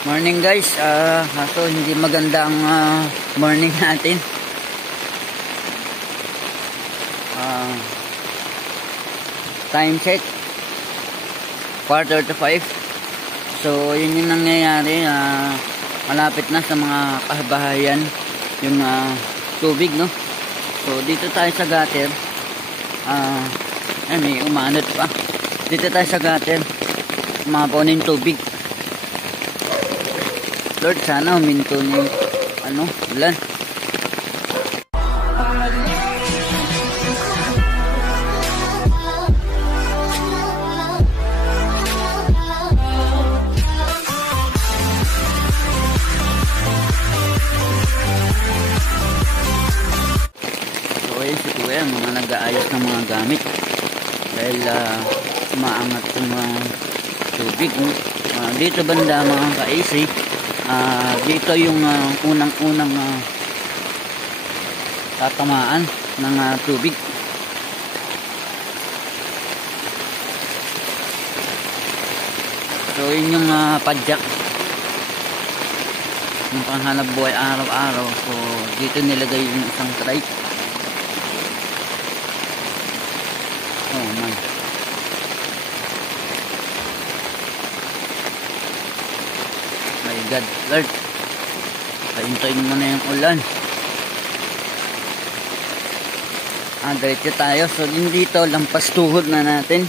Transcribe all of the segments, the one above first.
Morning guys, hato hindi maganda ang morning natin. Time check 4:35. So yun yung nangyayari, malapit na sa mga kabahayan yung tubig, no? So dito tayo sa gutter, may umanot pa. Dito tayo sa gutter, umapaw na yung tubig. Lord, sana huminto na yung ulan. So ayun si Kuya, mga nag-aayos ng mga gamit dahil umaangat yung tubig, no? Dito banda mga ka-AC, dito yung unang-unang tatamaan ng tubig. So yun yung padyak yung panghanap buhay araw-araw. So dito nilagay yung isang trike. Oh man, my God, Lord, hintayin mo na yung ulan. Diretso tayo. So din dito, lampas tuhod na natin.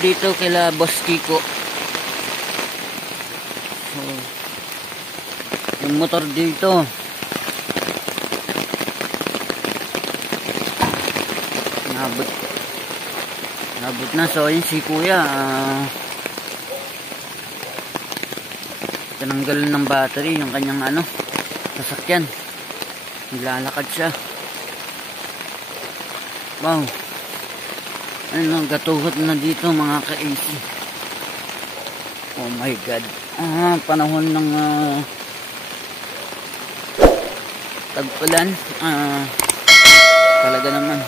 Dito kila Boss Kiko. So yung motor dito nabot na. So yun si Kuya, tinanggal ng battery yung kanyang sasakyan. Nilalakad siya. Wow, gatuhot na dito mga ka-AC. Oh my God, panahon ng tag-ulan, talaga naman.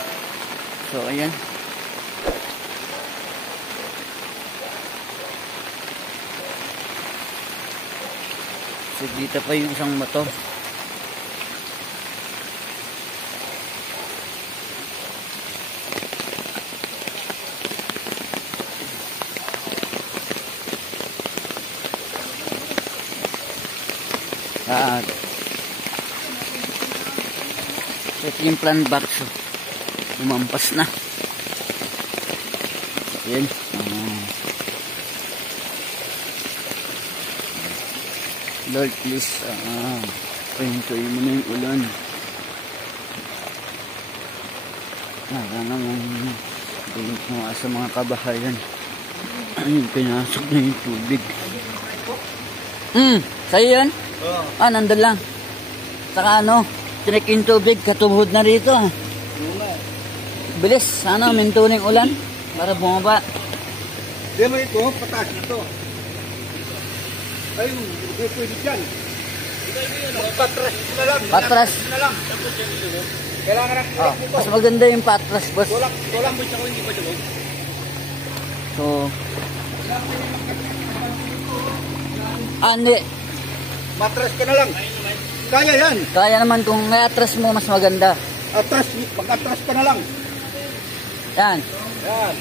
So ayan, so dito pa yung isang motor. Ito yung plan box, umampas na. Yan. Lord, please, pahintuin mo na yung ulan. Galing mo sa mga kabahayan. Ayun, pinasok na yung tubig. Sa'yo yan? Oo. Nandun lang. Saka tinik yung tubig, katuhod na rito. Bilis, sana minto na yung ulan para bumaba. Hindi mo ito, pataas na ito. Ayun, hindi pwede dyan. Patras na lang. Patras. Kailangan ng mas maganda yung patras, boss. Walang mo siya kung hindi pa siya. So, hindi. Matras ka na lang. Kaya yan. Kaya naman kung may atras mo, mas maganda. Atras, mag-atras ka na lang. Yan. Yan.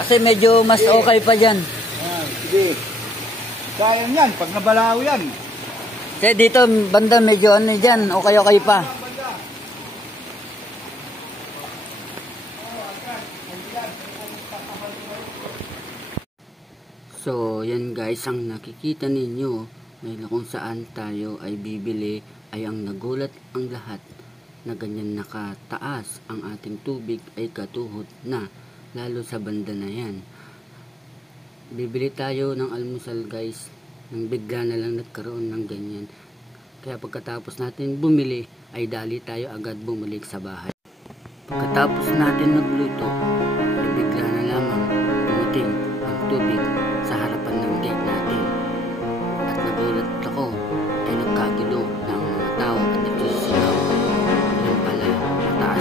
Kasi medyo mas okay pa dyan. Yan, sige. Kaya yan, pag nabalaw yan. Kasi dito, banda medyo dyan, okay pa. So, yan guys, ang nakikita ninyo, dahil kung saan tayo ay bibili, ay ang nagulat ang lahat na ganyan nakataas ang ating tubig ay katuhod na, lalo sa banda na yan. Bibili tayo ng almusal guys, nang bigla na lang nagkaroon ng ganyan. Kaya pagkatapos natin bumili, ay dali tayo agad bumalik sa bahay. Pagkatapos natin magluto, ay bigla na lamang dumating ang tubig sa harapan ng gate natin. At nagulat ako, ay nagkagulo ng mga tao at nagsisigaw. Yan pala, mataas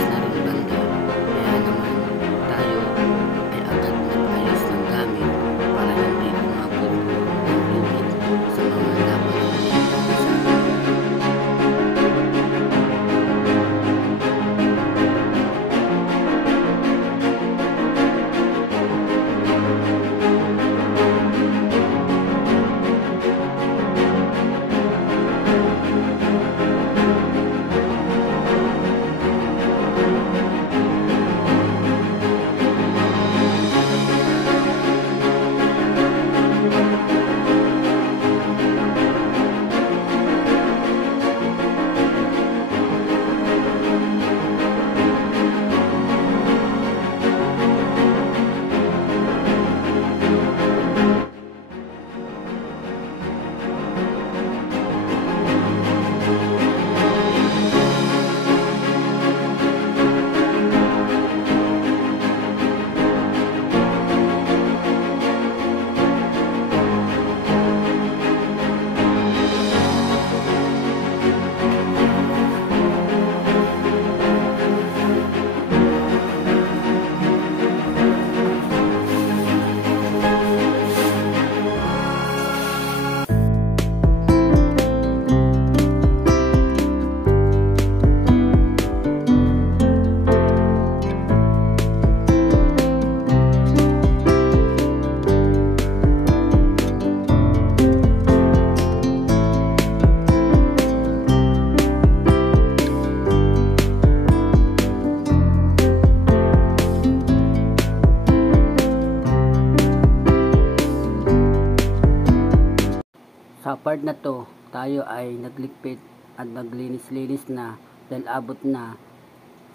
part na to, tayo ay nagligpit at naglinis-linis na dahil abot na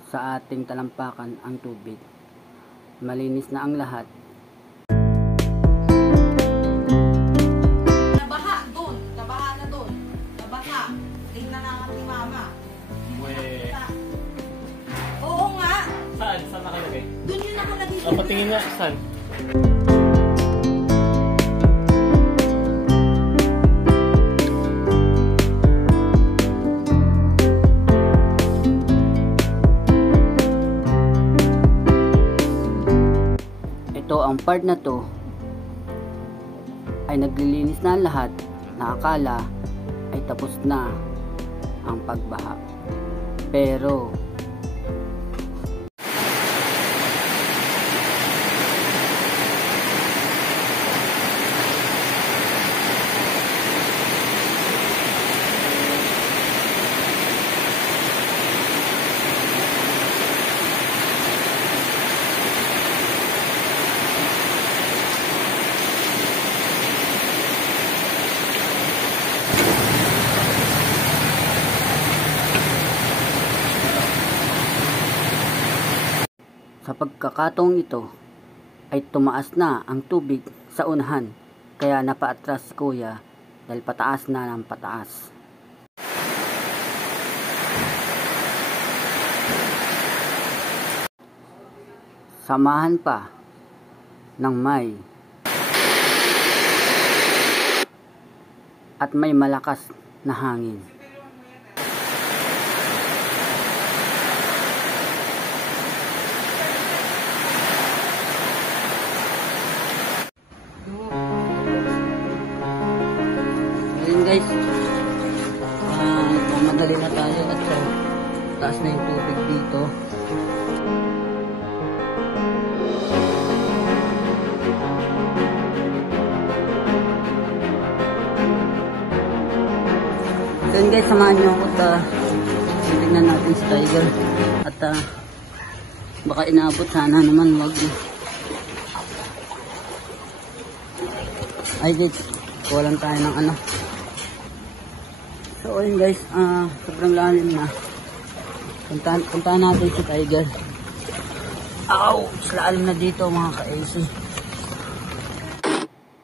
sa ating talampakan ang tubig. Malinis na ang lahat. Nabaha doon. Nabaha na doon. Nabaha. Tingnan na ni mama. Weh. Oo nga. Saan? Saan nakalagay? Doon yun nakalagay. Patingin nga. Saan? Ito ang part na to ay naglilinis na ang lahat na akala ay tapos na ang pagbaha. Pero sa pagkakataong ito ay tumaas na ang tubig sa unahan, kaya napaatras si kuya dahil pataas na ng pataas. Samahan pa ng may at may malakas na hangin. Ayun guys, mamadali na tayo at taas na yung tubig dito. So yun guys, samahan nyo ako at titignan natin si Tiger at baka inaabot, sana naman wag. Ay guys, walang tayo ng ano. So ayun guys, sobrang lalim na. Puntahan natin si Tiger. Ow! Lalim na dito mga ka-AC.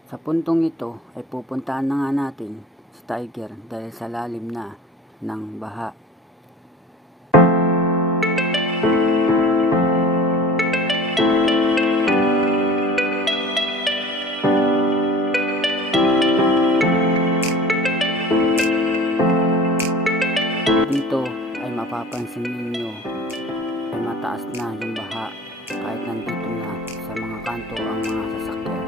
Sa puntong ito ay pupuntahan na nga natin si Tiger dahil sa lalim na ng baha. Dito ay mapapansin ninyo ay mataas na yung baha kahit nandito na sa mga kanto ang mga sasakyan.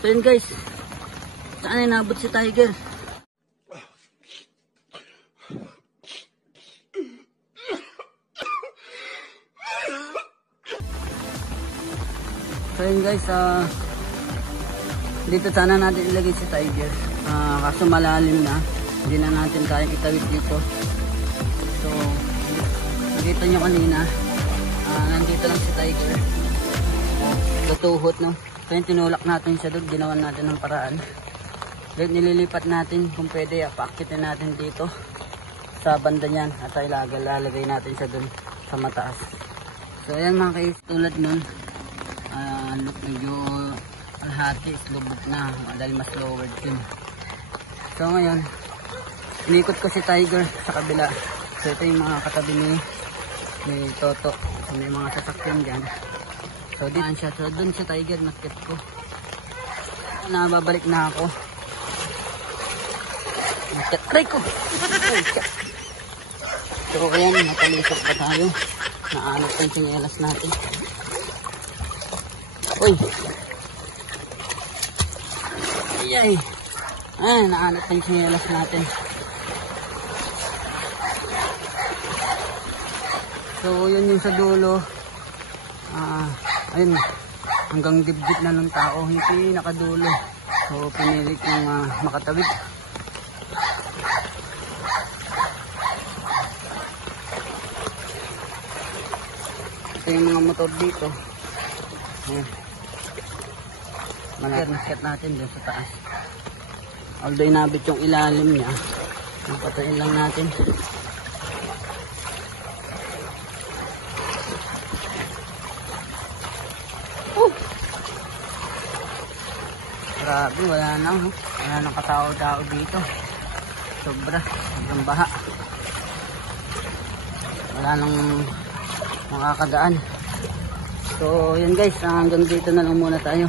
So yun guys, saan ay nabot si Tiger? So yun guys, dito sana natin ilagay si Tiger, kaso malalim na, hindi na natin kayang itawid dito. So nakita nyo kanina, nandito lang si Tiger, tutuhot no. Kaya tinulak natin siya doon, ginawan natin ng paraan. Then nililipat natin kung pwede, paakitin natin dito sa banda niyan at ay lalagay natin siya doon sa mataas. So ayan mga kais, tulad nun, medyo alhati, lubog na dahil mas lowered din. So ngayon, inikot ko si Tiger sa kabila. So ito yung mga katabi ni Toto. So may mga sasakyan dyan. So dito siya. So dun si Tiger, nakit ko. Nababalik na ako. Nakit, try ko. So ayan, natalisok pa tayo. Naanap tayong sinyelas natin. Uy! Ayay! Ayan, naanap tayong sinyelas natin. So yun yung sa dulo. Ayun, hanggang dibdib na ng tao, hindi nakadulo. So pinili kong makatawid. Ito yung mga motor dito. Ayan. Makiat natin doon sa taas. Although inabit yung ilalim niya, napatuin lang natin. Grabe, wala nang katao-tao dito. Sobrang baha. Wala nang makakadaan. So yun guys, hanggang dito na lang muna tayo.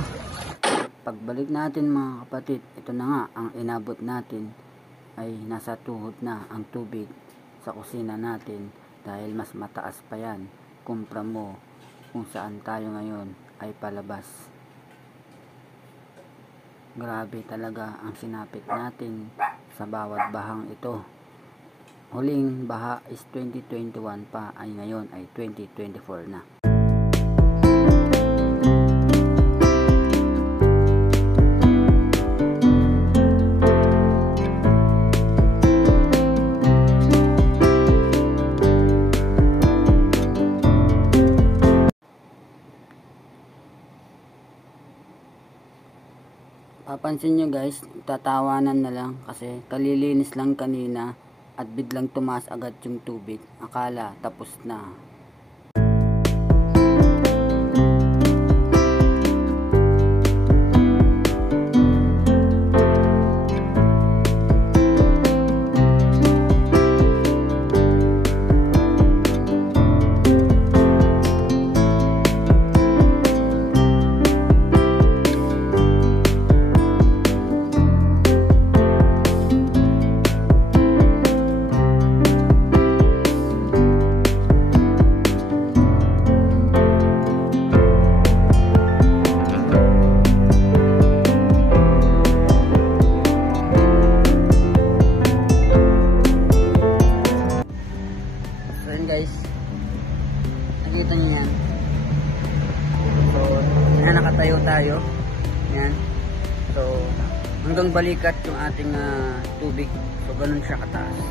Pagbalik natin mga kapatid, ito na nga ang inabot natin, ay nasa tuhod na ang tubig sa kusina natin dahil mas mataas pa yan kumpara mo kung saan tayo ngayon ay palabas. Grabe talaga ang sinapit natin sa bawat bahang ito. Huling baha is 2021 pa, ay ngayon ay 2024 na. Papansin nyo guys, tatawanan na lang kasi kalilinis lang kanina at biglang tumaas agad yung tubig. Akala tapos na. Guys, nakita nyo yan. So yan, nakatayo tayo yan. So hanggang balikat yung ating tubig. So ganun siya kataas.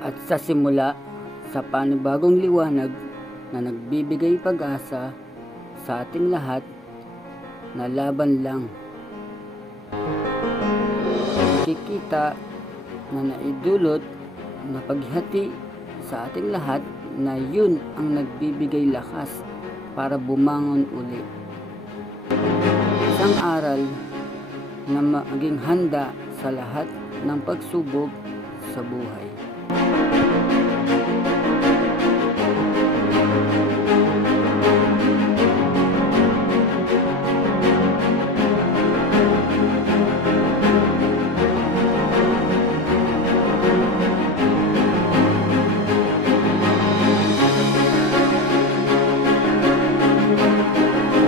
At sa simula sa panibagong liwanag na nagbibigay pag-asa sa ating lahat, na laban lang. Kikita na naidulot na paghati sa ating lahat, na yun ang nagbibigay lakas para bumangon uli. Isang aral na maging handa sa lahat ng pagsubok sa buhay.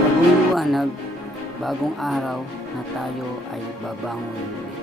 Bagong liwanag, bagong araw na tayo ay babangon ulit.